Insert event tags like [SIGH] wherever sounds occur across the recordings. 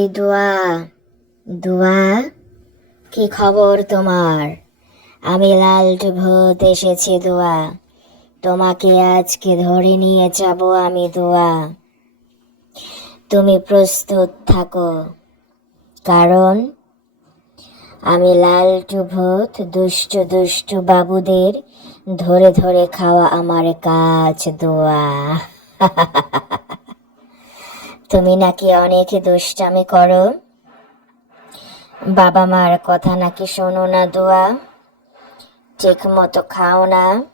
এই দোয়া দোয়া, কি খবর তোমার? আমি লালটু ভূত এসেছি দোয়া। তোমাকে আজকে ধরে নিয়ে যাব আমি দোয়া। তুমি প্রস্তুত থাকো। কারণ আমি লালটু ভূত, দুষ্ট দুষ্ট বাবুদের ধরে ধরে খাওয়া আমার কাজ দোয়া। [LAUGHS] তুমি নাকি অনেক দুষ্টামি করো? বাবা মার কথা নাকি শোনো না দোয়া। ঠিক মতো খাও না।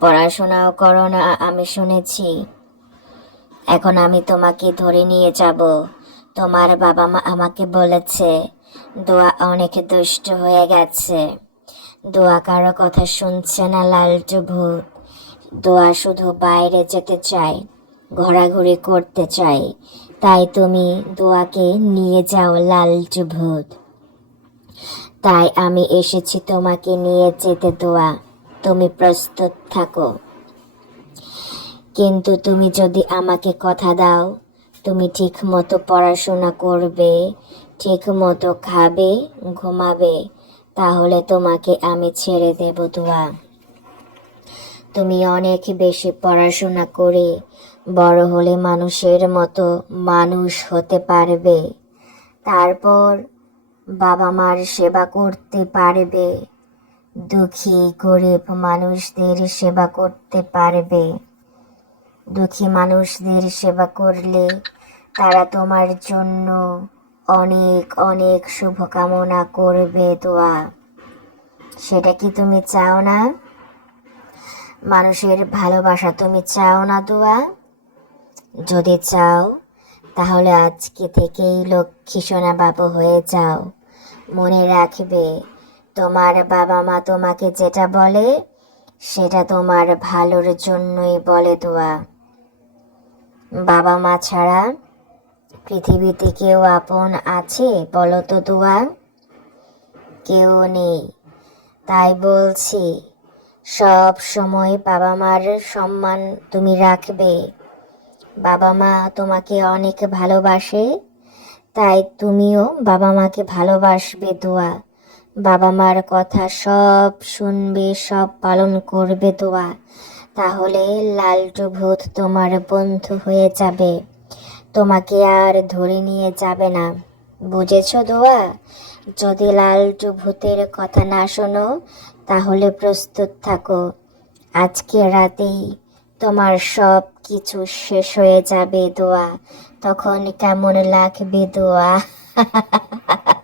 পড়াশোনাও করো না, আমি শুনেছি। এখন আমি তোমাকে ধরে নিয়ে যাব। তোমার বাবা মা আমাকে বলেছে, দোয়া অনেক দুষ্ট হয়ে গেছে। দোয়া কারও কথা শুনছে না, লালটু ভূত। দোয়া শুধু বাইরে যেতে চায়। ঘোরাঘুরি করতে চাই। তাই তুমি দোয়াকে নিয়ে যাও লালটু ভূত তাই আমি এসেছি তোমাকে নিয়ে যেতে দোয়া। তুমি প্রস্তুত থাকো। কিন্তু তুমি যদি আমাকে কথা দাও, তুমি ঠিক মতো পড়াশোনা করবে ঠিক মতো খাবে, ঘুমাবে, তাহলে তোমাকে আমি ছেড়ে দেব দোয়া। তুমি অনেক বেশি পড়াশোনা করে বড় হলে মানুষের মতো মানুষ হতে পারবে। তারপর বাবা মার সেবা করতে পারবে। দুঃখী, গরিব মানুষদের সেবা করতে পারবে। দুঃখী মানুষদের সেবা করলে তারা তোমার জন্য অনেক অনেক শুভকামনা করবে দোয়া। সেটা কি তুমি চাও না? মানুষের ভালোবাসা তুমি চাও না, দোয়া? যদি চাও, তাহলে আজকে থেকেই লক্ষ্মী সোনা বাবু হয়ে যাও। মনে রাখবে, তোমার বাবা মা তোমাকে যেটা বলে, সেটা তোমার ভালোর জন্যই বলে, দোয়া। বাবা মা ছাড়া পৃথিবীতে কেউ আপন আছে বলো তো, দোয়া? কেউ নেই। তাই বলছি সব সময় বাবা মার সম্মান তুমি রাখবে। বাবা মা তোমাকে অনেক ভালোবাসে, তাই তুমিও বাবা মাকে ভালোবাসবে দোয়া। বাবা মার কথা সব শুনবে, সব পালন করবে দোয়া। তাহলে লালটু ভূত তোমার বন্ধু হয়ে যাবে। তোমাকে আর ধরে নিয়ে যাবে না। বুঝেছ দোয়া? যদি লালটু ভূতের কথা না শোনো তাহলে প্রস্তুত থাকো। আজকে রাতেই তোমার সব কিছু শেষ হয়ে যাবে দোয়া। তখন কেমন লাগবে দোয়া? [LAUGHS]